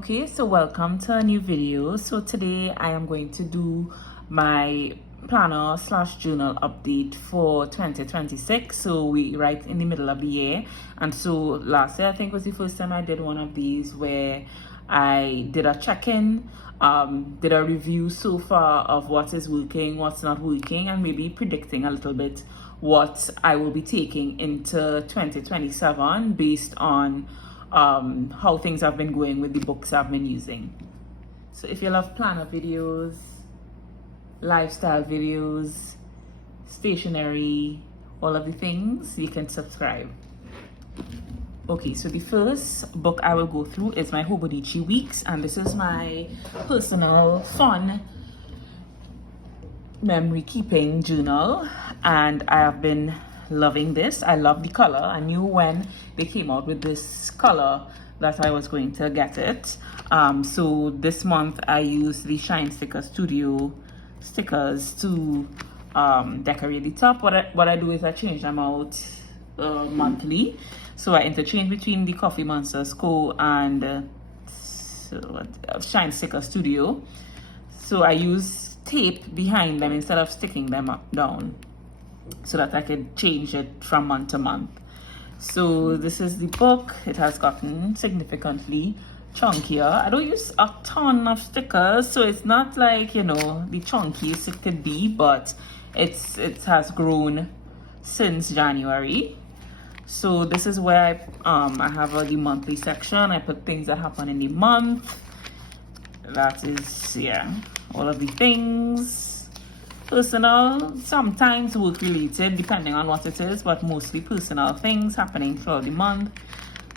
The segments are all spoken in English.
Okay, so welcome to a new video. So today I am going to do my planner slash journal update for 2026. So we right in the middle of the year, and so last year I think was the first time I did one of these where I did a check-in, did a review so far of what is working, what's not working, and maybe predicting a little bit what I will be taking into 2027 based on how things have been going with the books I've been using. So if you love planner videos, lifestyle videos, stationery, all of the things, you can subscribe. Okay, so the first book I will go through is my Hobonichi Weeks, and this is my personal fun memory keeping journal, and I have been loving this. I love the color. I knew when they came out with this color that I was going to get it. So this month I used the Shine Sticker Studio stickers to decorate the top. What I do is I change them out monthly. So I interchange between the Coffee Monsters Co. and Shine Sticker Studio. So I use tape behind them instead of sticking them down, so that I could change it from month to month. So this is the book. It has gotten significantly chunkier. I don't use a ton of stickers, so it's not like, you know, the chunkiest it could be, but it has grown since January. So this is where I have the monthly section. I put things that happen in the month. That is, yeah, all of the things. Personal, sometimes work related, depending on what it is, but mostly personal things happening throughout the month.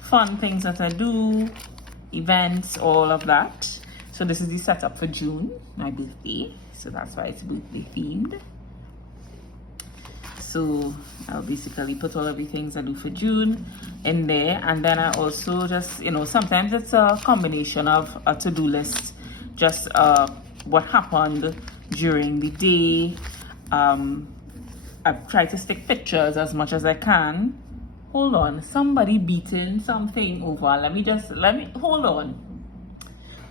Fun things that I do, events, all of that. So this is the setup for June, my birthday. So that's why it's birthday themed. So I'll basically put all of the things I do for June in there. And then I also just, you know, sometimes it's a combination of a to-do list, just what happened during the day. I've tried to stick pictures as much as I can. Hold on, somebody beating something over. Let me hold on.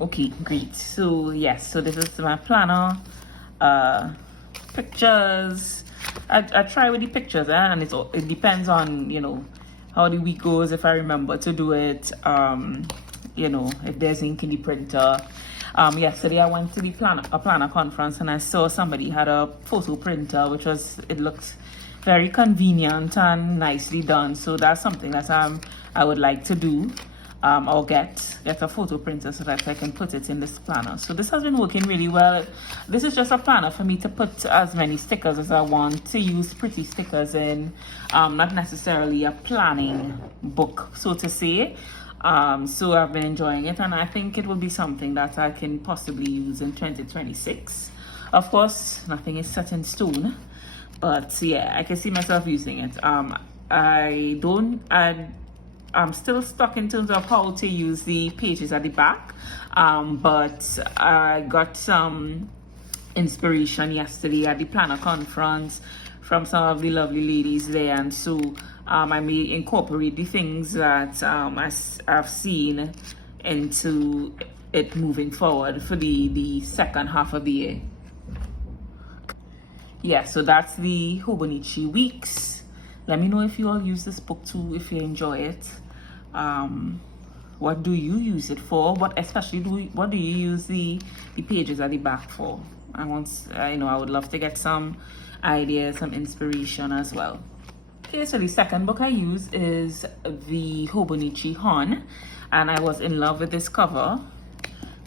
Okay, great. So yes, so this is my planner. Pictures. I try with the pictures, and it depends on, you know, how the week goes, if I remember to do it, you know, if there's ink in the printer. Yesterday I went to the planner conference, and I saw somebody had a photo printer, it looked very convenient and nicely done. So that's something that I would like to do, or get a photo printer so that I can put it in this planner. So this has been working really well. This is just a planner for me to put as many stickers as I want, to use pretty stickers in, not necessarily a planning book, so to say. So I've been enjoying it, and I think it will be something that I can possibly use in 2026. Of course, nothing is set in stone, but yeah, I can see myself using it. I'm still stuck in terms of how to use the pages at the back, but I got some inspiration yesterday at the planner conference from some of the lovely ladies there, and so I may incorporate the things that I've seen into it moving forward for the second half of the year. Yeah, so that's the Hobonichi Weeks. Let me know if you all use this book too, if you enjoy it. What do you use it for? What do you use the pages at the back for? I would love to get some ideas, some inspiration as well. Okay, so the second book I use is the Hobonichi Han, and I was in love with this cover.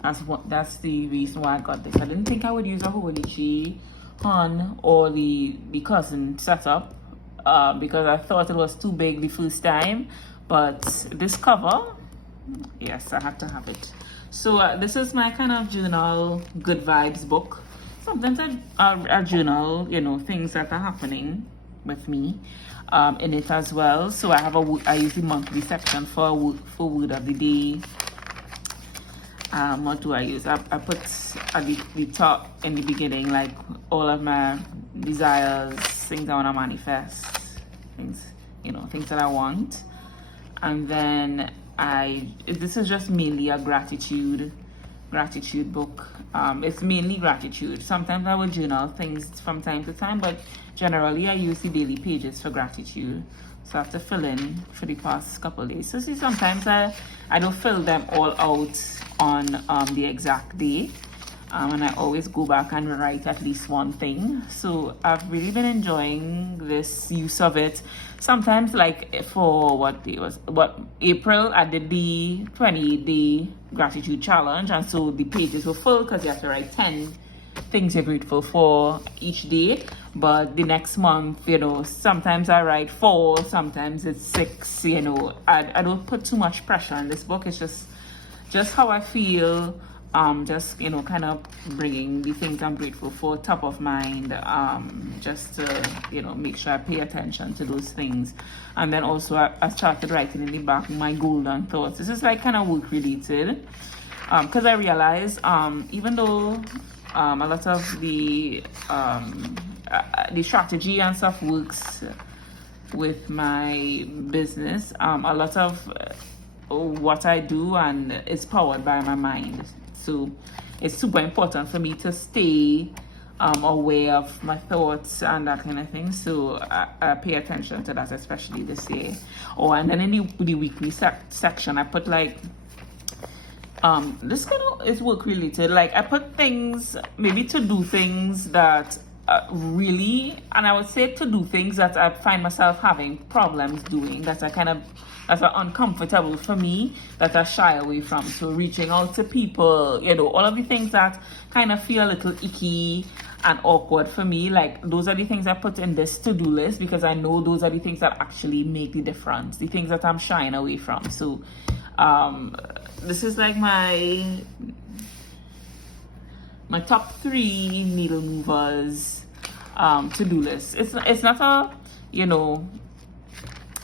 That's the reason why I got this. I didn't think I would use a Hobonichi Han or the cousin setup, because I thought it was too big the first time. But this cover, yes, I have to have it. So this is my kind of journal, good vibes book. Sometimes I journal, you know, things that are happening with me in it as well. So I use the monthly section for word of the day. What do I use? I put at the top in the beginning, like all of my desires, things I want to manifest, things that I want. And then this is just mainly a gratitude book. It's mainly gratitude. Sometimes I will journal things from time to time, but generally I use the daily pages for gratitude. So I have to fill in for the past couple of days. So see, sometimes I don't fill them all out on the exact day. And I always go back and write at least one thing. So I've really been enjoying this use of it. Sometimes, like for April, I did the 20-day gratitude challenge, and so the pages were full because you have to write 10 things you're grateful for each day. But the next month, sometimes I write 4, sometimes it's 6. I don't put too much pressure on this book. It's just how I feel. Just kind of bringing the things I'm grateful for top of mind, just to make sure I pay attention to those things. And then also I started writing in the back my golden thoughts. This is like kind of work related, because I realized even though a lot of the strategy and stuff works with my business, a lot of what I do and it's powered by my mind. So it's super important for me to stay aware of my thoughts and that kind of thing. So I pay attention to that, especially this year. And then in the weekly section, I put like this kind of is work related. Like I put things, maybe to do things that really, and I would say to do things that I find myself having problems doing, that are uncomfortable for me, that I shy away from. So reaching out to people, all of the things that kind of feel a little icky and awkward for me, like those are the things I put in this to-do list, because I know those are the things that actually make the difference, the things that I'm shying away from. So this is like my top 3 needle movers to-do list. It's not a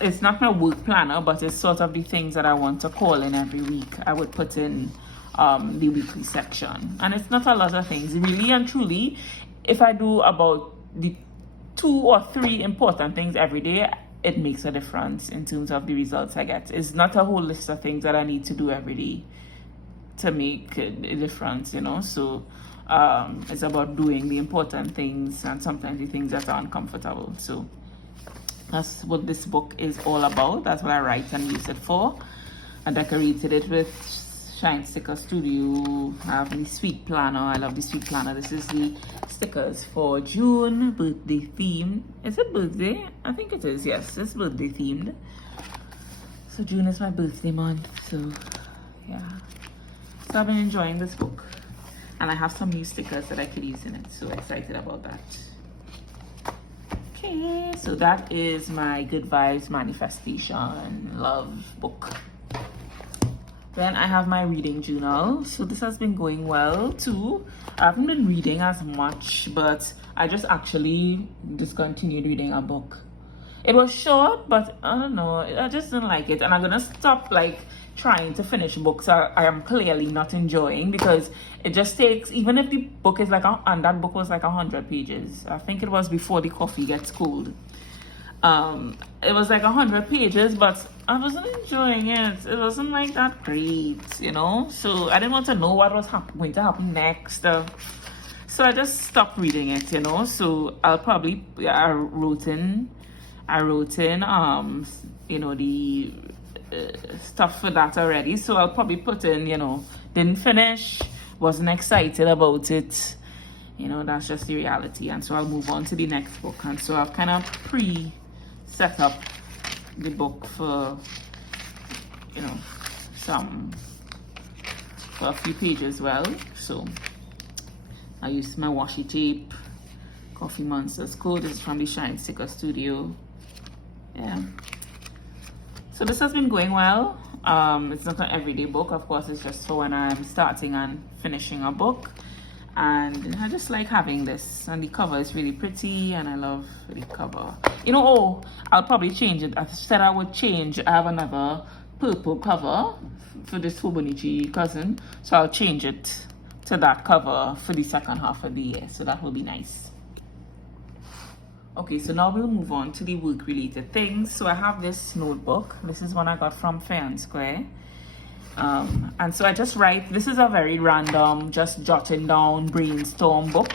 it's not my work planner, but it's sort of the things that I want to call in every week. I would put in the weekly section, and it's not a lot of things, really and truly. If I do about the 2 or 3 important things every day, it makes a difference in terms of the results I get. It's not a whole list of things that I need to do every day to make a difference, So it's about doing the important things and sometimes the things that are uncomfortable. So that's what this book is all about. That's what I write and use it for. I decorated it with Shine Sticker Studio. I have the sweet planner. I love the sweet planner. This is the stickers for June, birthday themed. Is it birthday? I think it is. Yes, it's birthday themed. So June is my birthday month. So yeah. So I've been enjoying this book. And I have some new stickers that I could use in it. So excited about that. Okay, so that is my Good Vibes Manifestation Love book. Then I have my reading journal. So this has been going well too. I haven't been reading as much, but I just actually discontinued reading a book. It was short, but I don't know, I just didn't like it. And I'm gonna stop trying to finish books I am clearly not enjoying, because it just takes, even if the book is and that book was 100 pages. I think it was Before the Coffee Gets Cold. It was 100 pages, but I wasn't enjoying it. It wasn't that great, So I didn't want to know what was going to happen next. So I just stopped reading it, So I'll probably, I wrote in, the stuff for that already. So I'll probably put in, didn't finish, wasn't excited about it. That's just the reality. And so I'll move on to the next book. And so I've kind of set up the book for, for a few pages well. So I used my washi tape, Coffee Monsters code. This is from the Shine Sticker Studio. Yeah. So this has been going well. It's not an everyday book, of course. It's just for when I'm starting and finishing a book. And I just like having this. And the cover is really pretty, and I love the cover. I'll probably change it. I said I would change. I have another purple cover for this Hobonichi cousin. So I'll change it to that cover for the second half of the year. So that will be nice. Okay, so now we'll move on to the work related things. So I have this notebook. This is one I got from Fair and Square. And so I just write. This is a very random, just jotting down brainstorm book.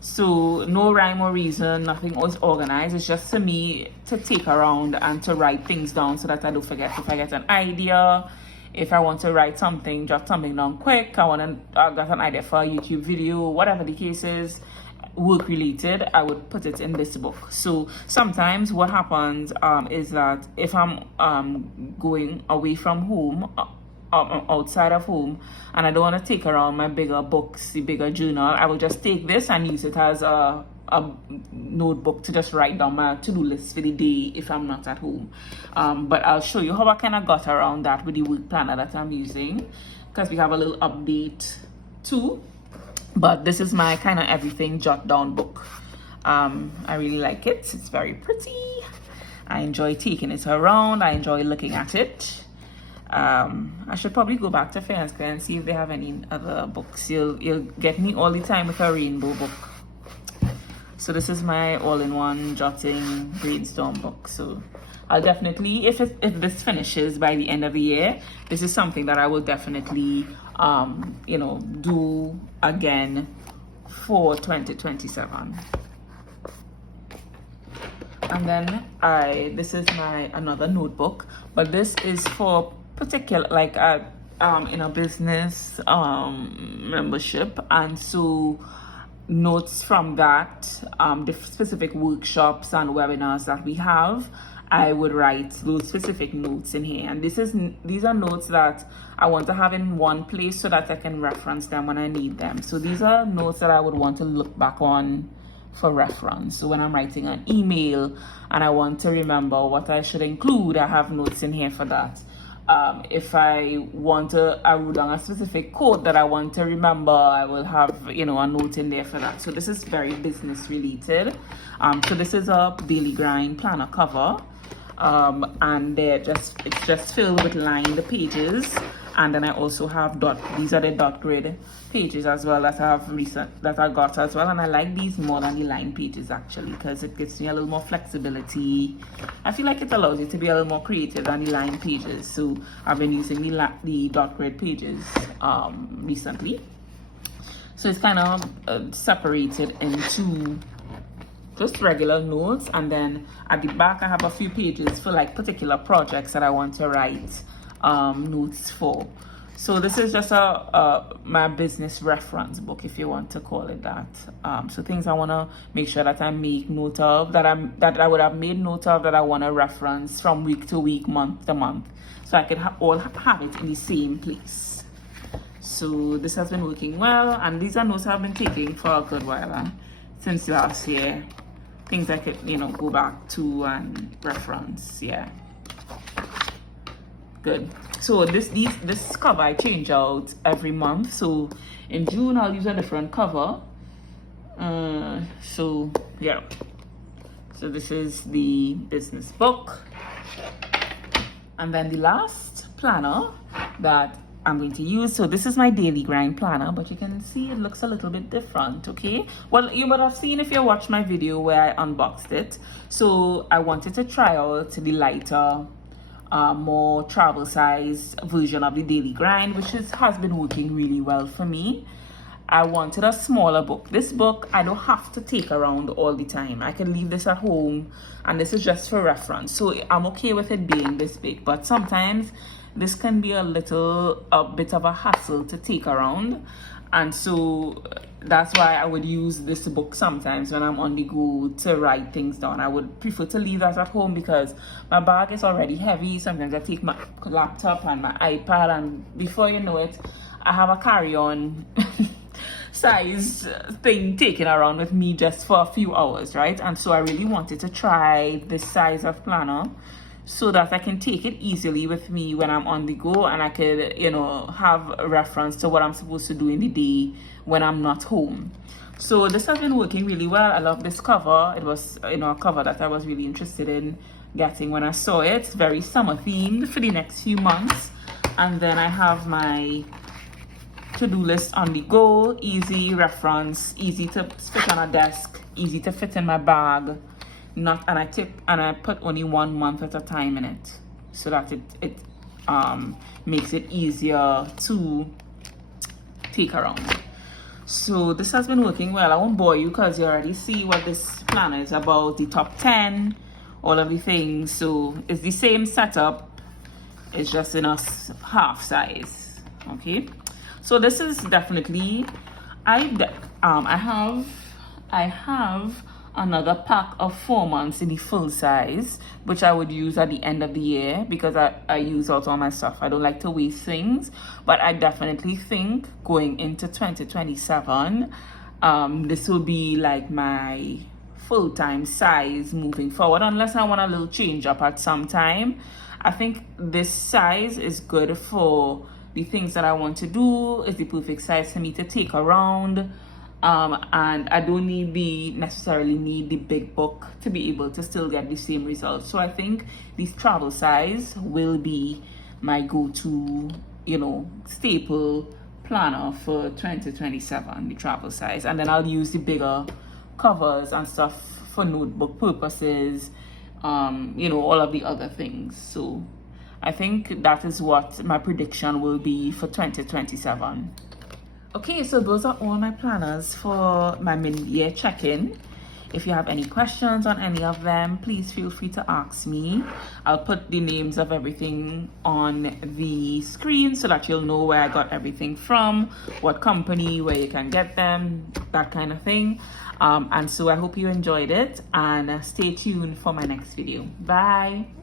So no rhyme or reason, nothing was organized. It's just for me to take around and to write things down so that I don't forget. If I get an idea, if I want to write something, jot something down quick, I got an idea for a YouTube video, whatever the case is, work related, I would put it in this book. So sometimes what happens is that if I'm going away from home, outside of home, and I don't want to take around my bigger books, the bigger journal, I will just take this and use it as a notebook to just write down my to-do list for the day if I'm not at home. But I'll show you how I kind of got around that with the work planner that I'm using, because we have a little update too. But this is my kind of everything jot down book. I really like it. It's very pretty. I enjoy taking it around. I enjoy looking at it. I should probably go back to Fair and Square and see if they have any other books. You'll get me all the time with a rainbow book. So this is my all-in-one jotting brainstorm book. So I'll definitely, if this finishes by the end of the year, this is something that I will definitely do again for 2027. And then this is my another notebook, but this is for particular, like in a business membership, and so notes from that, the specific workshops and webinars that we have, I would write those specific notes in here. And these are notes that I want to have in one place so that I can reference them when I need them. So these are notes that I would want to look back on for reference. So when I'm writing an email and I want to remember what I should include, I have notes in here for that. If I want to write down a specific quote that I want to remember, I will have a note in there for that. So this is very business related. So this is a Daily Grind planner cover, and it's just filled with lined pages. And then I also have these are the dot grid pages as well that I got as well. And I like these more than the line pages actually, because it gives me a little more flexibility. I feel like it allows you to be a little more creative than the line pages. So I've been using the dot grid pages recently. So it's kind of separated into just regular notes, and then at the back I have a few pages for like particular projects that I want to write notes for. So this is just my business reference book, if you want to call it that. So things I want to make sure that I make note of, that I would have made note of, that I want to reference from week to week, month to month, so I could all have it in the same place. So this has been working well, and these are notes I've been taking for a good while, since last year. Things I could go back to and reference. Yeah, good. So this cover I change out every month. So in June I'll use a different cover. So yeah, so this is the business book, and then the last planner that I'm going to use. So this is my Daily Grind planner, but you can see it looks a little bit different. Okay, well, you would have seen if you watched my video where I unboxed it. So I wanted to try out the lighter, more travel size version of the Daily Grind, which has been working really well for me. I wanted a smaller book. This book I don't have to take around all the time. I can leave this at home, and this is just for reference. So I'm okay with it being this big, but sometimes this can be a bit of a hassle to take around, and so that's why I would use this book sometimes when I'm on the go to write things down. I would prefer to leave that at home because my bag is already heavy. Sometimes I take my laptop and my iPad, and before you know it, I have a carry-on size thing taken around with me just for a few hours, right? And so I really wanted to try this size of planner so that I can take it easily with me when I'm on the go, and I could, have a reference to what I'm supposed to do in the day when I'm not home. So this has been working really well. I love this cover. It was, a cover that I was really interested in getting when I saw it. It's very summer themed for the next few months. And then I have my to-do list on the go, easy reference, easy to fit on a desk, easy to fit in my bag. And I put only 1 month at a time in it, so that it makes it easier to take around. So this has been working well. I won't bore you because you already see what this planner is about, the top 10, all of the things. So it's the same setup, it's just in a half size. Okay, so this is definitely, I have another pack of 4 months in the full size, which I would use at the end of the year, because I use out all my stuff. I don't like to waste things, but I definitely think going into 2027, this will be like my full-time size moving forward, unless I want a little change up at some time. I think this size is good for the things that I want to do. It's the perfect size for me to take around. And I don't necessarily need the big book to be able to still get the same results. So I think this travel size will be my go-to, staple planner for 2027, the travel size. And then I'll use the bigger covers and stuff for notebook purposes, all of the other things. So I think that is what my prediction will be for 2027. Okay, so those are all my planners for my mid-year check-in. If you have any questions on any of them, please feel free to ask me. I'll put the names of everything on the screen so that you'll know where I got everything from, what company, where you can get them, that kind of thing. And so I hope you enjoyed it, and stay tuned for my next video. Bye.